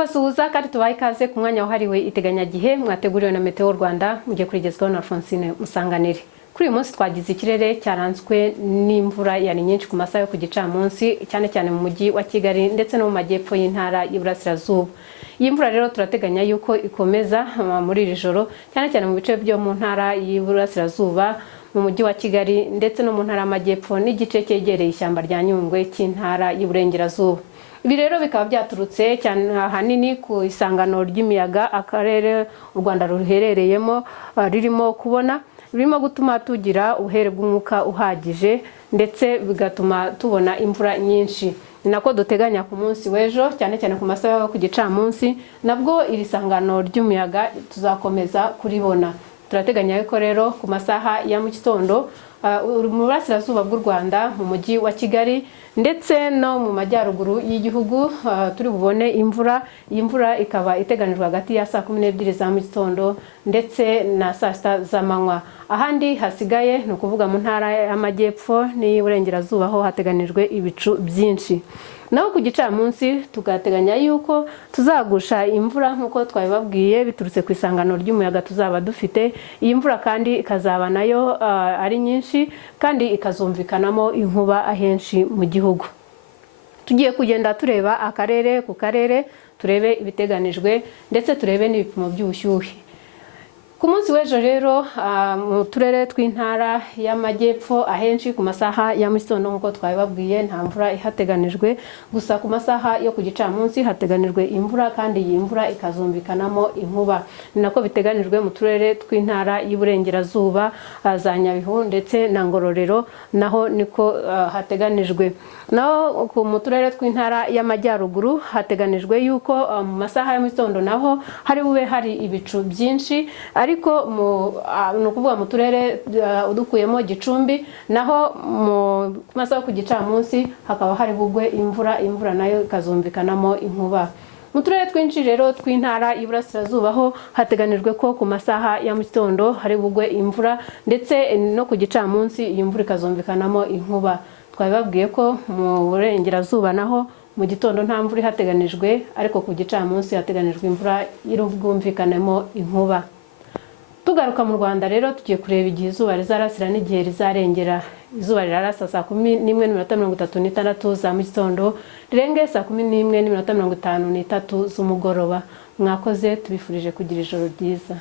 kubasuhuza kandi tubaye ikaze ku mwanya wahariwe iteganyagihe mwateguriwe na Meteor Rwanda mugiye kurigezwaho na Alphonsine Musanganire. Kuri uyu munsi twagize ikirere cyaranzwe n'imvura yari nyinshi ku masaha yo ku gicamunsi cyane cyane mu mujyi wa Kigali ndetse no mu majyepfo y'intara y'Iburasirazuba. Iyi mvura rero turateganya yuko ikomeza muri iri joro cyane cyane mu bice byo mu ntara y'Iburasirazuba, mu mujyi wa Kigali ndetse no mu ntara y'Amajyepfo n'igice cyegereye ishyamba rya Nyungwe cy'intara y'Iburengerazuba. Ibi rero bikaba byaturutse cyane ahanini ku isangano ry'imiyaga akarere u Rwanda ruherereyemo ririmo kubona, birimo gutuma tugira ubuhere bw'umwuka uhagije ndetse bigatuma tubona imvura nyinshi. Ni nako duteganya ku munsi w'ejo cyane cyane ku masaha yo ku gicamunsi nabwo iri sangano ry'umuyaga tuzakomeza kuribona. Turateganya ko rero ku masaha ya mu gitondo mu burasirazuba bw'u Rwanda mu mujyi wa Kigali ndetse no mu majyaruguru y'igihugu turi bubone imvura. Iyi mvura ikaba iteganijwe hagati ya saa 12 za mu gitondo ndetse na saa 6 z'amanywa. Ahandi hasigaye ni ukuvuga mu ntara y'Amajyepfo n'Iburengerazuba ho hateganijwe ibicu byinshi. Naho ku gicamunsi tugateganya yuko tuzagusha imvura nk'uko twabibabwiye biturutse ku isangano ry'umuyaga tuzaba dufite. Iyi mvura kandi ikazaba nayo ari nyinshi kandi ikazumvikanamo inkuba ahenshi mu gihugu. Tugiye kugenda tureba akarere ku karere, turebe ibiteganijwe ndetse turebe n'ibipimo by'ubushyuhe. Ku munsi w'ejo rero mu turere tw'intara y'Amajyepfo ahenshi ku masaha ya mu gitondo nk'uko twabibabwiye nta mvura ihateganijwe, gusa ku masaha yo ku gicamunsi hateganijwe imvura kandi iyi mvura ikazumvikanamo inkuba. Ni nako biteganijwe mu turere tw'intara y'Iburengerazuba za Nyabihu ndetse na Ngororero naho niko hateganijwe. Naho mu turere tw'intara y'Amajyaruguru hateganijwe yuko mu masaha ya mu gitondo naho hari bube hari ibicu byinshi, ariko nukuvuga mu turere udukuyemo Gicumbi naho mu masaha ku gicamunsi hakaba hari bugwe imvura nayo ikazumvikanamo inkuba. Mu turere twinshi rero tw'intara y'Iburasirazuba ho hateganijwe ko ku masaha ya mu gitondo hari bugwe imvura ndetse no ku gicamunsi iyi mvura ikazumvikanamo inkuba. Twabibabwiye ko mu Burengerazuba naho mu gitondo nta mvura ihateganijwe, ariko ku gicamunsi hateganijwe imvura y'ubwumvikanemo inkuba. Tugaruka mu Rwanda rero tugiye kureba igihe izuba rizarasira n'igihe rizarengera. Izuba rirarasa saa 11:36 za mu gitondo rirenge saa 11:53 z'umugoroba. Mwakoze, tubifurije kugira ijoro ryiza.